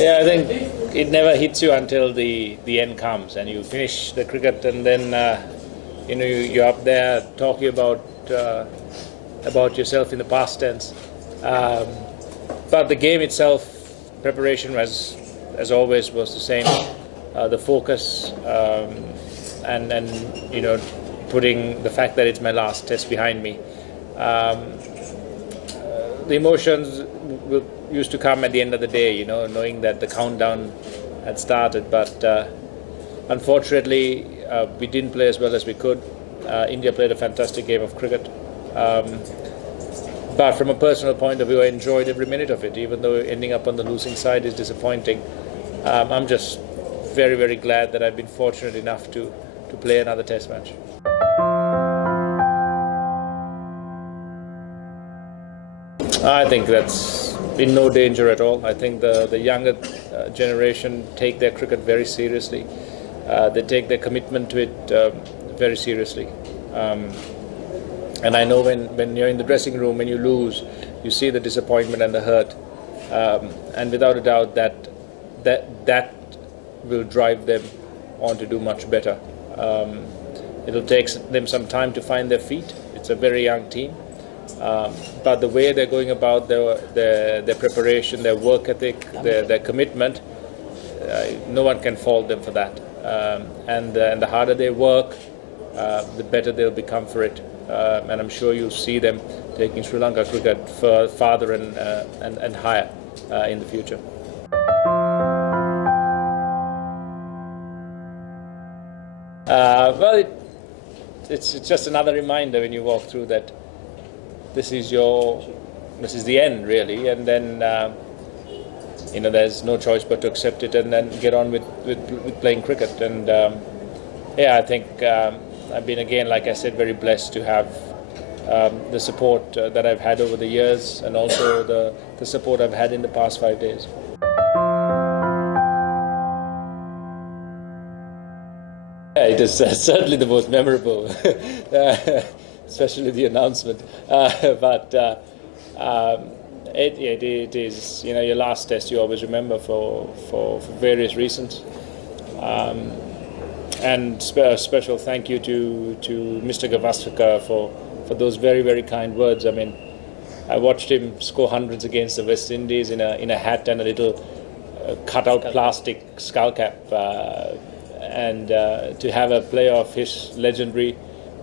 Yeah, I think it never hits you until the end comes and you finish the cricket, and then you're up there talking about yourself in the past tense. Um, but the game itself, preparation was, as always, was the same. The focus and putting the fact that it's my last test behind me. The emotions used to come at the end of the day, knowing that the countdown had started. But unfortunately, we didn't play as well as we could. India played a fantastic game of cricket. But from a personal point of view, I enjoyed every minute of it, even though ending up on the losing side is disappointing. I'm just very, very glad that I've been fortunate enough to play another test match. I think that's in no danger at all. I think the younger generation take their cricket very seriously. They take their commitment to it very seriously. And I know when you're in the dressing room, when you lose, you see the disappointment and the hurt. And without a doubt, that will drive them on to do much better. It'll take them some time to find their feet. It's a very young team. But the way they're going about their preparation, their work ethic, their commitment, no one can fault them for that. And the harder they work, the better they'll become for it. And I'm sure you'll see them taking Sri Lanka cricket farther and higher in the future. Well, it's just another reminder when you walk through that this is the end, really, and then there's no choice but to accept it and then get on with playing cricket. And I think I've been, again, like I said, very blessed to have the support that I've had over the years, and also the support I've had in the past 5 days. It is certainly the most memorable, especially the announcement. But it is, your last test you always remember for various reasons. And a special thank you to Mr. Gavaskar for those very, very kind words. I mean, I watched him score hundreds against the West Indies in a hat and a little cut-out plastic skull cap. And to have a player of his legendary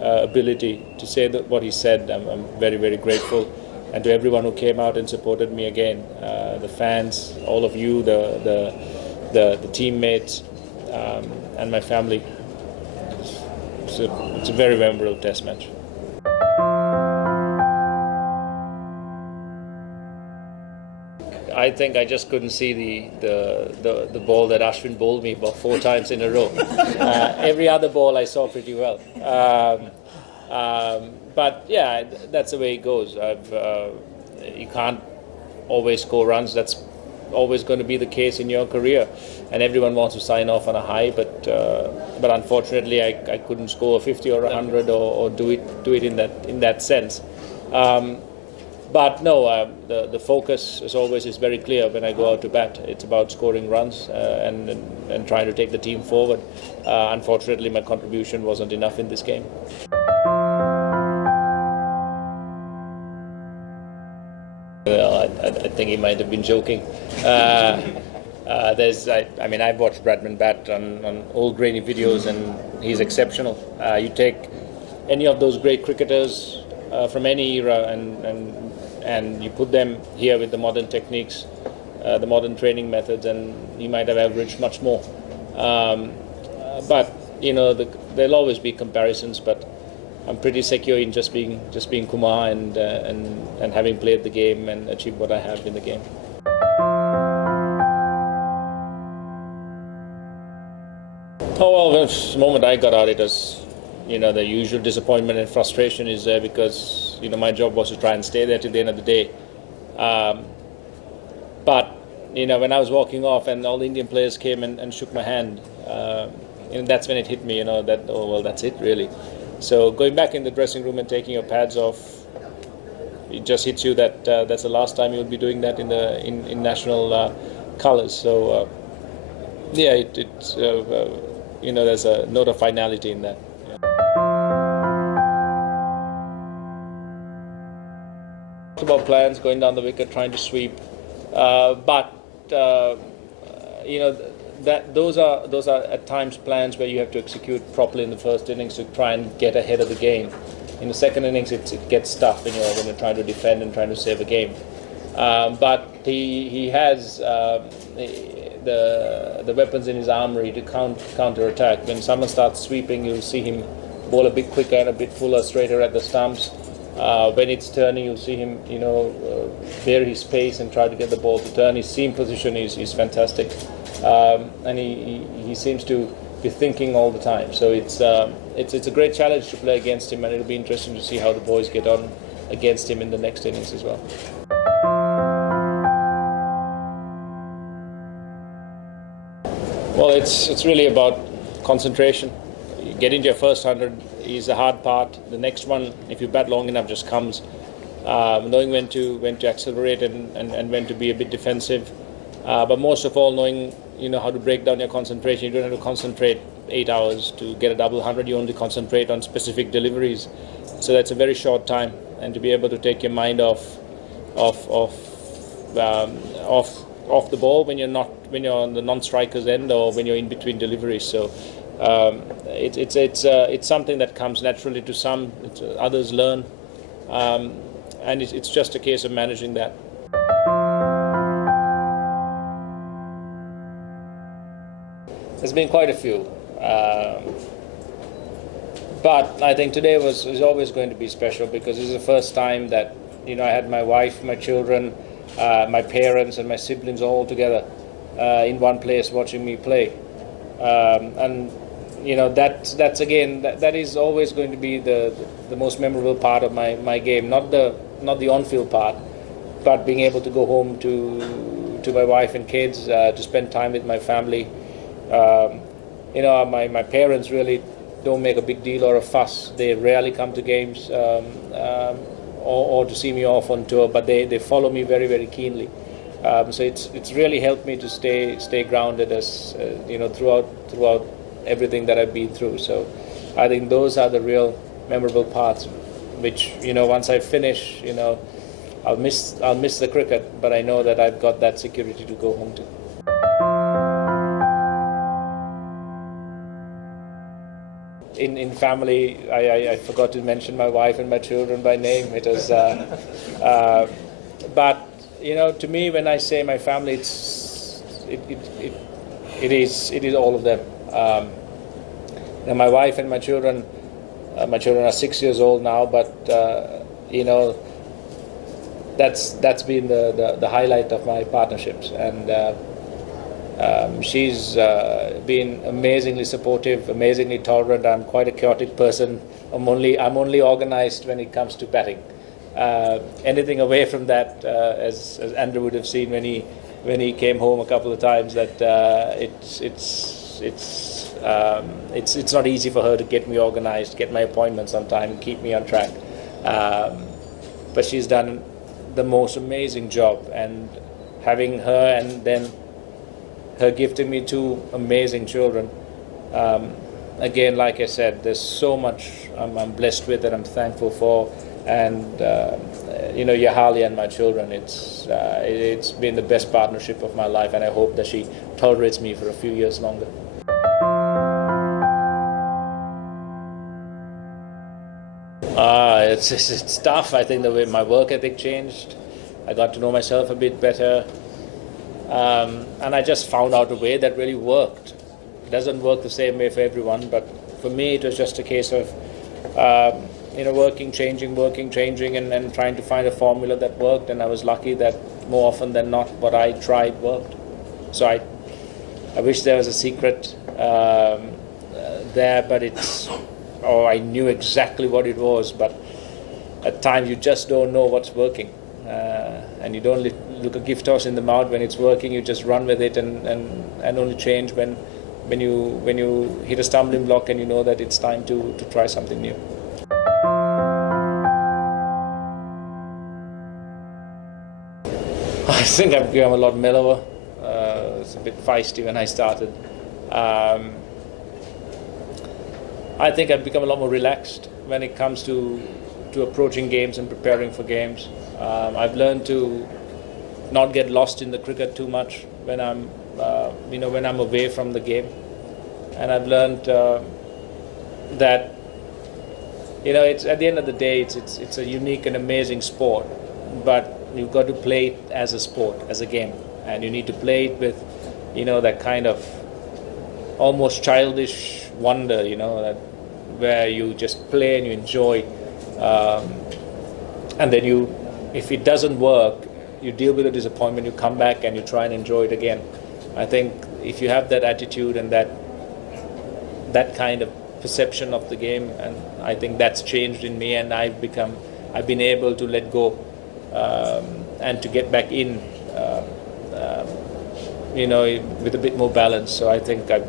ability to say what he said, I'm very, very grateful. And to everyone who came out and supported me again, the fans, all of you, the teammates, and my family. It's a very memorable test match. I think I just couldn't see the ball that Ashwin bowled me about 4 times in a row. Every other ball I saw pretty well. But yeah, that's the way it goes. You can't always score runs. That's always going to be the case in your career, and everyone wants to sign off on a high. But unfortunately, I couldn't score a 50 or 100 or do it in that sense. But no, the focus, as always, is very clear when I go out to bat. It's about scoring runs and trying to take the team forward. Unfortunately, my contribution wasn't enough in this game. Well, I think he might have been joking. I've watched Bradman bat on old grainy videos, and he's exceptional. You take any of those great cricketers from any era and you put them here with the modern techniques, the modern training methods, and he might have averaged much more. But there'll always be comparisons. But I'm pretty secure in just being Kumar and having played the game and achieved what I have in the game. Oh well, the moment I got out, it was the usual disappointment and frustration is there because my job was to try and stay there till the end of the day. But when I was walking off and all the Indian players came and shook my hand, that's when it hit me. That that's it really. So going back in the dressing room and taking your pads off, it just hits you that that's the last time you'll be doing that in national colors. So yeah, it's there's a note of finality in that. About plans going down the wicket, trying to sweep, but you know that those are at times plans where you have to execute properly in the first innings to try and get ahead of the game. In the second innings, it gets tough when you're trying to defend and trying to save a game. But he has the weapons in his armory to counter attack. When someone starts sweeping, you'll see him bowl a bit quicker and a bit fuller, straighter at the stumps. When it's turning, you'll see him, vary his pace and try to get the ball to turn. His seam position is fantastic, and he seems to be thinking all the time. So it's a great challenge to play against him, and it'll be interesting to see how the boys get on against him in the next innings as well. Well, it's really about concentration. Getting to your first 100 is the hard part. The next one, if you bat long enough, just comes. Knowing when to accelerate and when to be a bit defensive. But most of all, knowing how to break down your concentration. You don't have to concentrate 8 hours to get a double 100. You only concentrate on specific deliveries. So that's a very short time, and to be able to take your mind off the ball when you're on the non-striker's end or when you're in between deliveries. So it's something that comes naturally to some. Others learn, and it's just a case of managing that. There's been quite a few, but I think today is always going to be special because this is the first time that I had my wife, my children, my parents, and my siblings all together in one place watching me play, and that's again that is always going to be the most memorable part of my game, not the on-field part, but being able to go home to my wife and kids, to spend time with my family. My parents really don't make a big deal or a fuss. They rarely come to games or to see me off on tour, but they follow me very, very keenly. So it's really helped me to stay grounded as throughout everything that I've been through. So I think those are the real memorable parts, which once I finish, I'll miss the cricket, but I know that I've got that security to go home to. In family, I forgot to mention my wife and my children by name. It was, but to me, when I say my family, it is all of them. My wife and my children are 6 years old now, but that's been the highlight of my partnerships, and she's been amazingly supportive, amazingly tolerant. I'm quite a chaotic person. I'm only organized when it comes to batting. Anything away from that, as Andrew would have seen when he came home a couple of times, that it's not easy for her to get me organized, get my appointments on time, keep me on track. But she's done the most amazing job, and having her and then her gifting me two amazing children. Again, like I said, there's so much I'm blessed with and I'm thankful for. And Yahali and my children, it's been the best partnership of my life, and I hope that she tolerates me for a few years longer. It's tough. I think the way my work ethic changed, I got to know myself a bit better. And I just found out a way that really worked. It doesn't work the same way for everyone, but for me it was just a case of working, changing, and trying to find a formula that worked. And I was lucky that more often than not what I tried worked. So I wish there was a secret there, but I knew exactly what it was, but at times you just don't know what's working. And you don't look a gift horse in the mouth when it's working. You just run with it and only change when you hit a stumbling block and you know that it's time to try something new. I think I've become a lot mellower. bit feisty when I started. I think I've become a lot more relaxed when it comes to approaching games and preparing for games. I've learned to not get lost in the cricket too much when I'm when I'm away from the game, and I've learned that it's at the end of the day it's a unique and amazing sport, but you've got to play it as a sport, as a game, and you need to play it with that kind of almost childish wonder, that where you just play and you enjoy, and then if it doesn't work, you deal with the disappointment, you come back and you try and enjoy it again. I think if you have that attitude and that kind of perception of the game, and I think that's changed in me, and I've been able to let go and to get back in, with a bit more balance. So I think I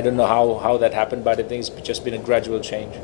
don't know how that happened, but I think it's just been a gradual change.